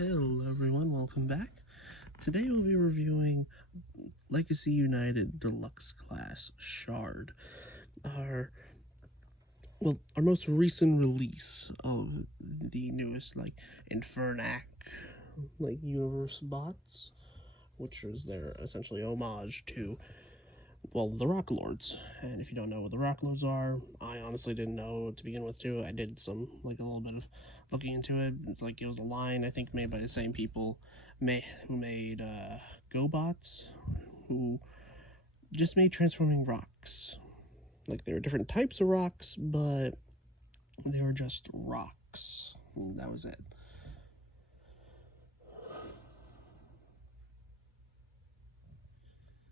Hello everyone, welcome back. Today we'll be reviewing Legacy United Deluxe Class Shard. Our most recent release of the newest Infernac universe bots, which is their essentially homage to the Rock Lords. And if you don't know what the Rock Lords are, I honestly didn't know to begin with too. I did some a little bit of looking into it. It was a line I think made by the same people who made GoBots, who just made transforming rocks. There were different types of rocks, but they were just rocks. And that was it.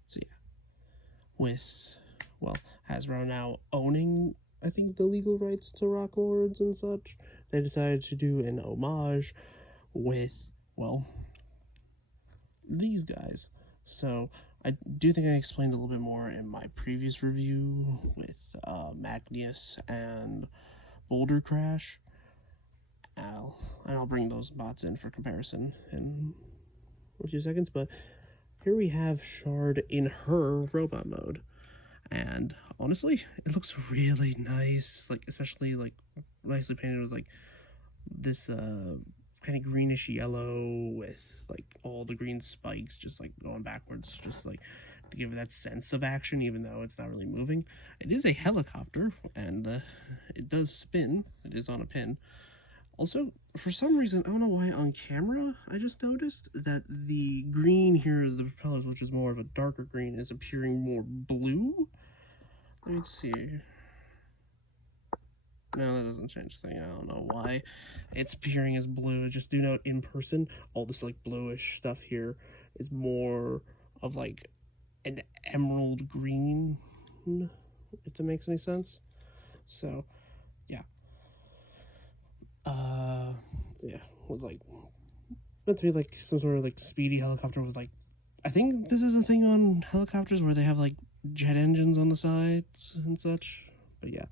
So yeah, with Hasbro now owning, I think, the legal rights to Rock Lords and such, they decided to do an homage with, these guys. So I do think I explained a little bit more in my previous review with MAGNEOUS and Bouldercrash. I'll bring those bots in for comparison in a few seconds, but here we have Shard in her robot mode. And honestly, it looks really nice, especially nicely painted with this kind of greenish yellow with all the green spikes just going backwards, just to give it that sense of action, even though it's not really moving. It is a helicopter, and it does spin. It is on a pin. Also, for some reason, I don't know why, on camera, I just noticed that the green here, the propellers, which is more of a darker green, is appearing more blue. Let me see. No, that doesn't change the thing. I don't know why it's appearing as blue. Just do note, in person, all this bluish stuff here is more of an emerald green, if that makes any sense. So, yeah. Yeah, with meant to be some sort of speedy helicopter with I think this is a thing on helicopters where they have jet engines on the sides and such. But yeah.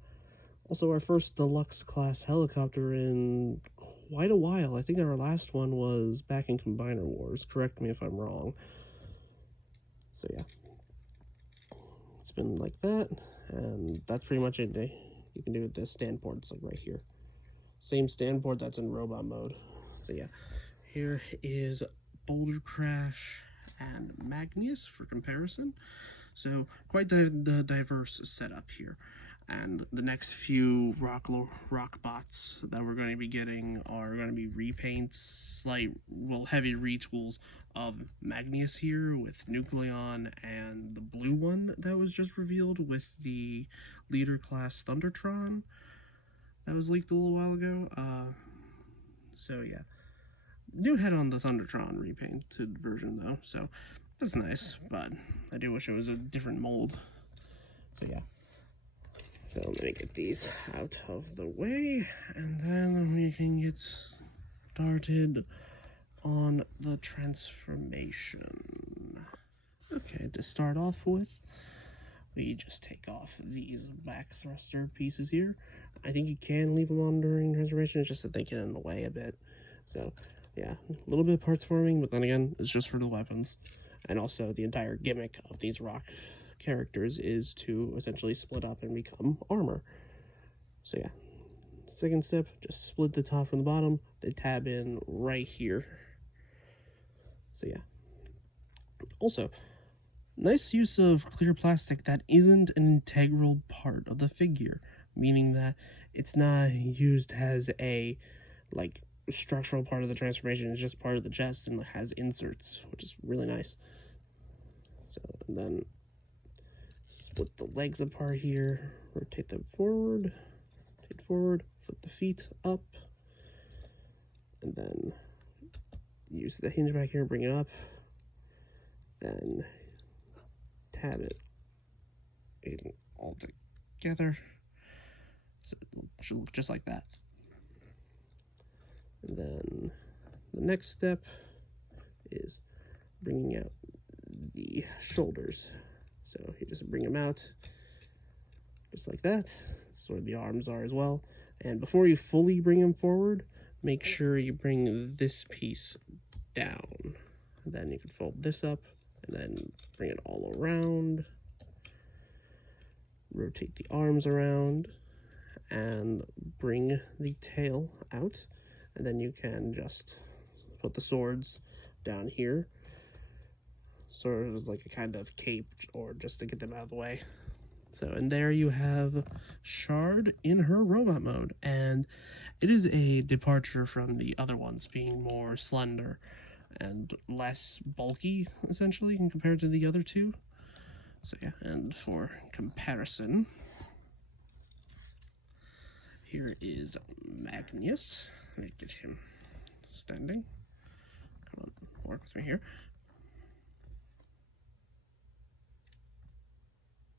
Also, our first deluxe class helicopter in quite a while. I think our last one was back in Combiner Wars. Correct me if I'm wrong. So yeah, it's been like that, and that's pretty much it. You can do it. The stand board, it's right here. Same stand board that's in robot mode. So yeah, here is Bouldercrash and MAGNEOUS for comparison. So quite the diverse setup here. And the next few rock bots that we're going to be getting are going to be repaints, heavy retools of MAGNEOUS here with Nucleon, and the blue one that was just revealed with the leader class Thundertron that was leaked a little while ago. So yeah, new head on the Thundertron repainted version though, so that's nice, but I do wish it was a different mold. So yeah. So let me get these out of the way, and then we can get started on the transformation. Okay, to start off with, we just take off these back thruster pieces here. I think you can leave them on during transformation, it's just that they get in the way a bit. So yeah, a little bit of parts forming, but then again, it's just for the weapons. And also the entire gimmick of these rock characters is to essentially split up and become armor. So yeah, second step, just split the top from the bottom. They tab in right here. So yeah. Also, nice use of clear plastic that isn't an integral part of the figure, meaning that it's not used as a structural part of the transformation. It's just part of the chest and has inserts, which is really nice. So, and then split the legs apart here, rotate them forward, flip the feet up, and then use the hinge back here, bring it up, then tab it in all together, so it should look just like that. And then the next step is bringing out the shoulders. So you just bring them out, just like that. That's where the arms are as well. And before you fully bring them forward, make sure you bring this piece down. And then you can fold this up and then bring it all around. Rotate the arms around and bring the tail out. And then you can just put the swords down here. Sort of as like a kind of cape or just to get them out of the way. So, and there you have Shard in her robot mode, and it is a departure from the other ones being more slender and less bulky, essentially, in compared to the other two. So yeah, and for comparison, here is MAGNEOUS. Let me get him standing. Come on, work with me here.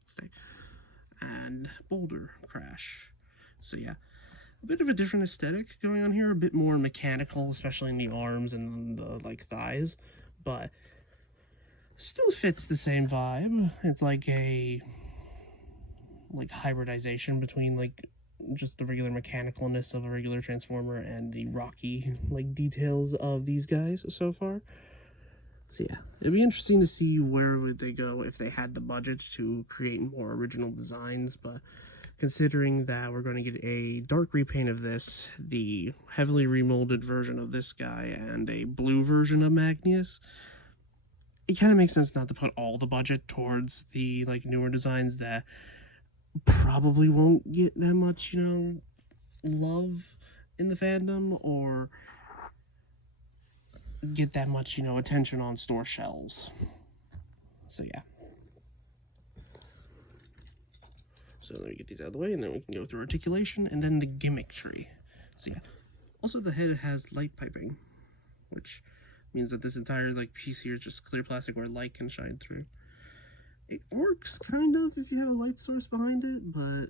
Stay. And Bouldercrash. So yeah, a bit of a different aesthetic going on here, a bit more mechanical, especially in the arms and the like thighs, but still fits the same vibe. It's like a hybridization between like just the regular mechanicalness of a regular Transformer and the rocky like details of these guys so far. So yeah, it'd be interesting to see where would they go if they had the budget to create more original designs, but considering that we're going to get a dark repaint of this, the heavily remolded version of this guy, and a blue version of MAGNEOUS, it kind of makes sense not to put all the budget towards the like newer designs that probably won't get that much, you know, love in the fandom or get that much, you know, attention on store shelves. So yeah. So let me get these out of the way, and then we can go through articulation and then the gimmick tree. So yeah. Also, the head has light piping, which means that this entire like piece here is just clear plastic where light can shine through. It works kind of if you have a light source behind it, but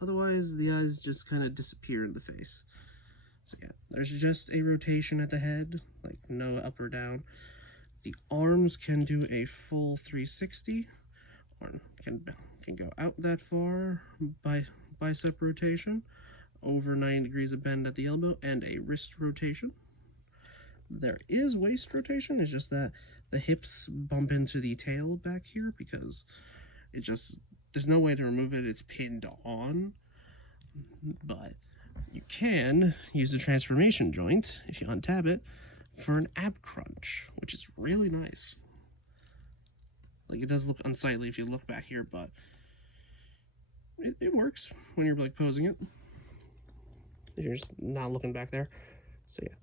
otherwise the eyes just kind of disappear in the face. So yeah, there's just a rotation at the head, like no up or down. The arms can do a full 360, or can go out that far by bicep rotation, over 90 degrees of bend at the elbow, and a wrist rotation. There is waist rotation, it's just that the hips bump into the tail back here because it just, there's no way to remove it, it's pinned on. But you can use the transformation joint, if you untab it, for an ab crunch, which is really nice. Like, it does look unsightly if you look back here, but it works when you're like posing it. You're just not looking back there. So yeah.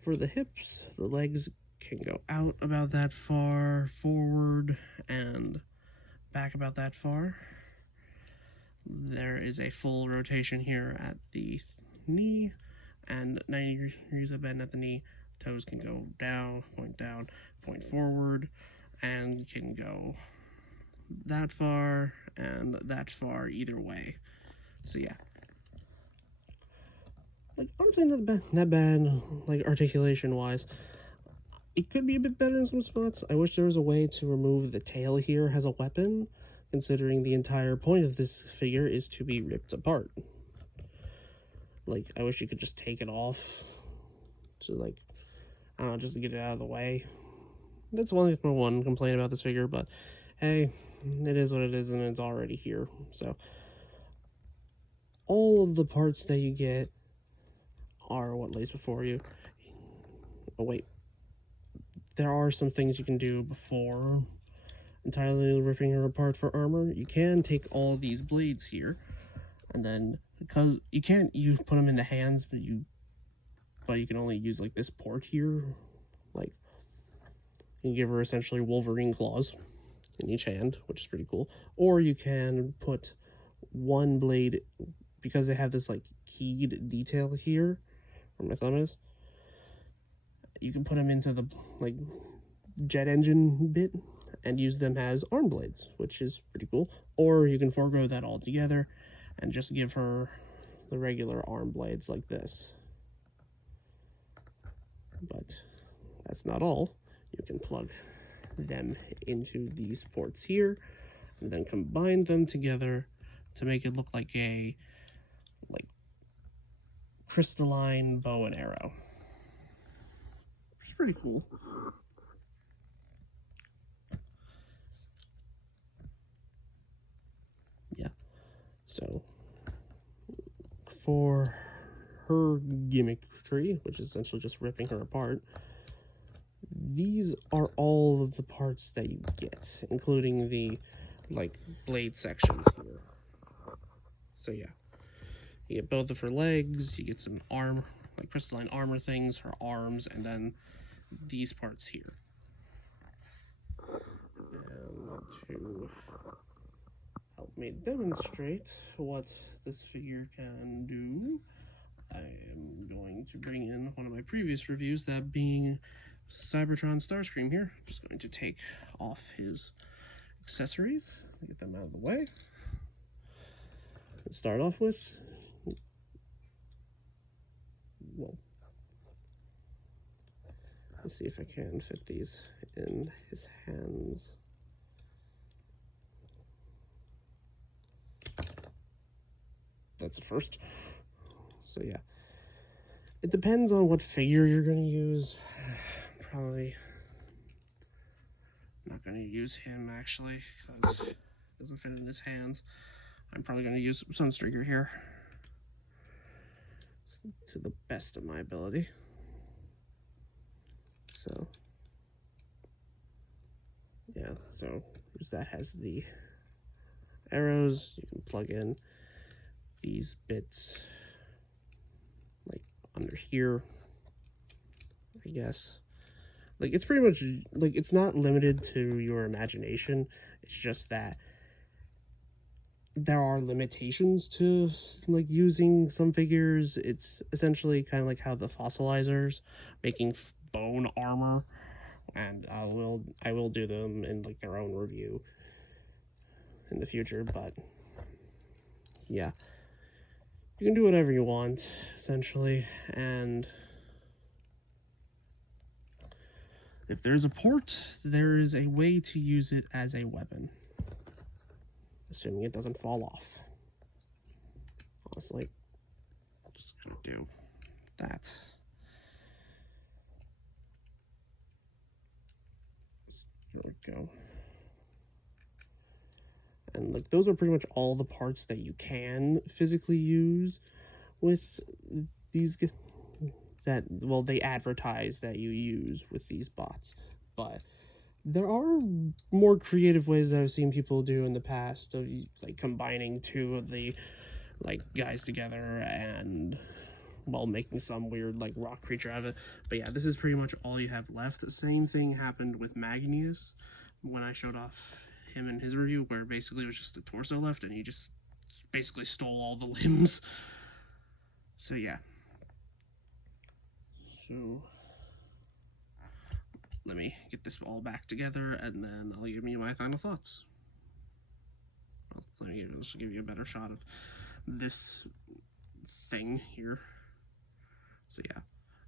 For the hips, the legs can go out about that far, forward, and back about that far. There is a full rotation here at the knee, and 90 degrees of bend at the knee. Toes can go down, point forward, and can go that far and that far either way. So yeah. Like, honestly, not bad, like, articulation-wise. It could be a bit better in some spots. I wish there was a way to remove the tail here as a weapon, considering the entire point of this figure is to be ripped apart. Like, I wish you could just take it off to, like, I don't know, just to get it out of the way. That's one complaint about this figure, but hey, it is what it is, and it's already here. So, all of the parts that you get are what lays before you. Oh wait, there are some things you can do before entirely ripping her apart for armor. You can take all these blades here, and then because you can't put them in the hands, but you can only use like this port here. Like, you can give her essentially Wolverine claws in each hand, which is pretty cool. Or you can put one blade, because they have this like keyed detail here where my thumb is, you can put them into the like jet engine bit and use them as arm blades, which is pretty cool. Or you can forego that altogether and just give her the regular arm blades like this. But that's not all. You can plug them into these ports here and then combine them together to make it look like a crystalline bow and arrow. It's pretty cool. Yeah. So, for her gimmick tree, which is essentially just ripping her apart, these are all of the parts that you get, including the, like, blade sections here. So yeah, you get both of her legs, you get some arm, like crystalline armor things, her arms, and then these parts here. And to help me demonstrate what this figure can do, I am going to bring in one of my previous reviews, that being Cybertron Starscream here. I'm just going to take off his accessories, get them out of the way. Let's start off with, well, let's see if I can fit these in his hands. That's a first. So yeah, it depends on what figure you're going to use. Probably not going to use him, actually, because it doesn't fit in his hands. I'm probably going to use Sunstreaker here, to the best of my ability. So, yeah, so that has the arrows. You can plug in these bits, like, under here, I guess. Like, it's pretty much, like, it's not limited to your imagination. It's just that there are limitations to, like, using some figures. It's essentially kind of like how the fossilizers making bone armor, and I will do them in, like, their own review in the future. But yeah, you can do whatever you want, essentially. And if there's a port, there is a way to use it as a weapon, assuming it doesn't fall off. Honestly, I'm just gonna do that. Here we go. And, like, those are pretty much all the parts that you can physically use with these, that, well, they advertise that you use with these bots. But there are more creative ways that I've seen people do in the past of, like, combining two of the, like, guys together and, well, making some weird, like, rock creature out of it. But yeah, this is pretty much all you have left. The same thing happened with MAGNEOUS when I showed off him in his review, where basically it was just a torso left and he just basically stole all the limbs. So yeah. So let me get this all back together, and then I'll give you my final thoughts. Let me just give you a better shot of this thing here. So yeah,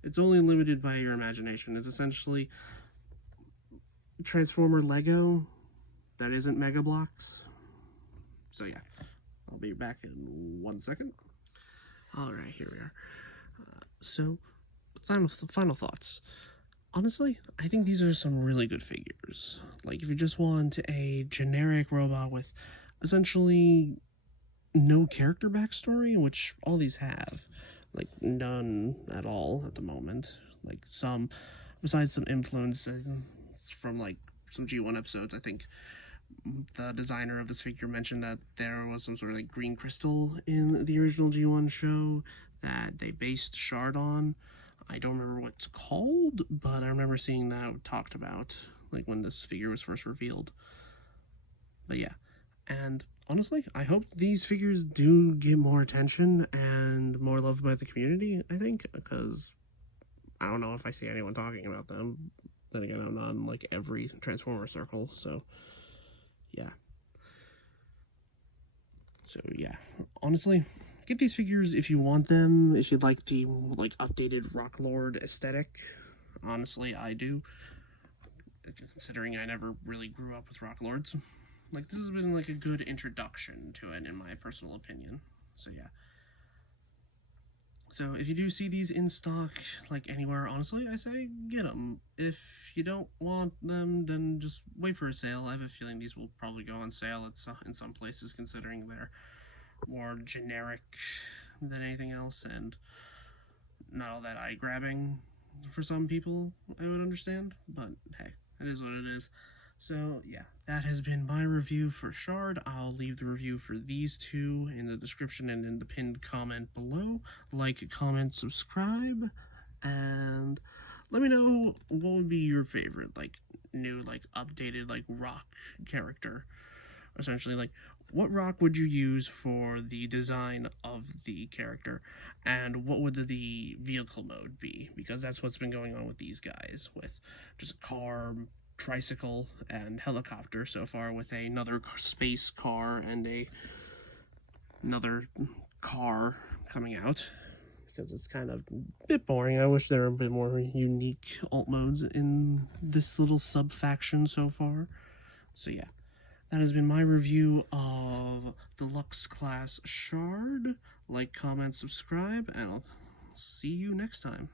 it's only limited by your imagination. It's essentially Transformer Lego that isn't Mega Bloks. So yeah, I'll be back in 1 second. Alright, here we are. So, final thoughts. Honestly, I think these are some really good figures. Like, if you just want a generic robot with essentially no character backstory, which all these have, like, none at all at the moment. Like, some, besides some influence from, like, some G1 episodes. I think the designer of this figure mentioned that there was some sort of, like, green crystal in the original G1 show that they based Shard on. I don't remember what it's called, but I remember seeing that talked about, like, when this figure was first revealed. But yeah, and honestly, I hope these figures do get more attention and more love by the community, I think, because I don't know if I see anyone talking about them. Then again, I'm not in, like, every Transformer circle, so yeah. So yeah, honestly, get these figures if you want them, if you'd like the, like, updated Rock Lord aesthetic. Honestly, I do, considering I never really grew up with Rock Lords. Like, this has been, like, a good introduction to it, in my personal opinion. So yeah. So if you do see these in stock, like anywhere, honestly, I say get them. If you don't want them, then just wait for a sale. I have a feeling these will probably go on sale in some places, considering they're more generic than anything else, and not all that eye-grabbing for some people, I would understand. But hey, it is what it is. So yeah, that has been my review for Shard. I'll leave the review for these two in the description and in the pinned comment below. Like, comment, subscribe, and let me know what would be your favorite, like, new, like, updated, like, rock character. Essentially, like, what rock would you use for the design of the character, and what would the vehicle mode be? Because that's what's been going on with these guys, with just car, tricycle, and helicopter so far, with another space car and another car coming out, because it's kind of a bit boring. I wish there were a bit more unique alt modes in this little sub-faction so far. So yeah, that has been my review of Deluxe Class Shard. Like, comment, subscribe, and I'll see you next time.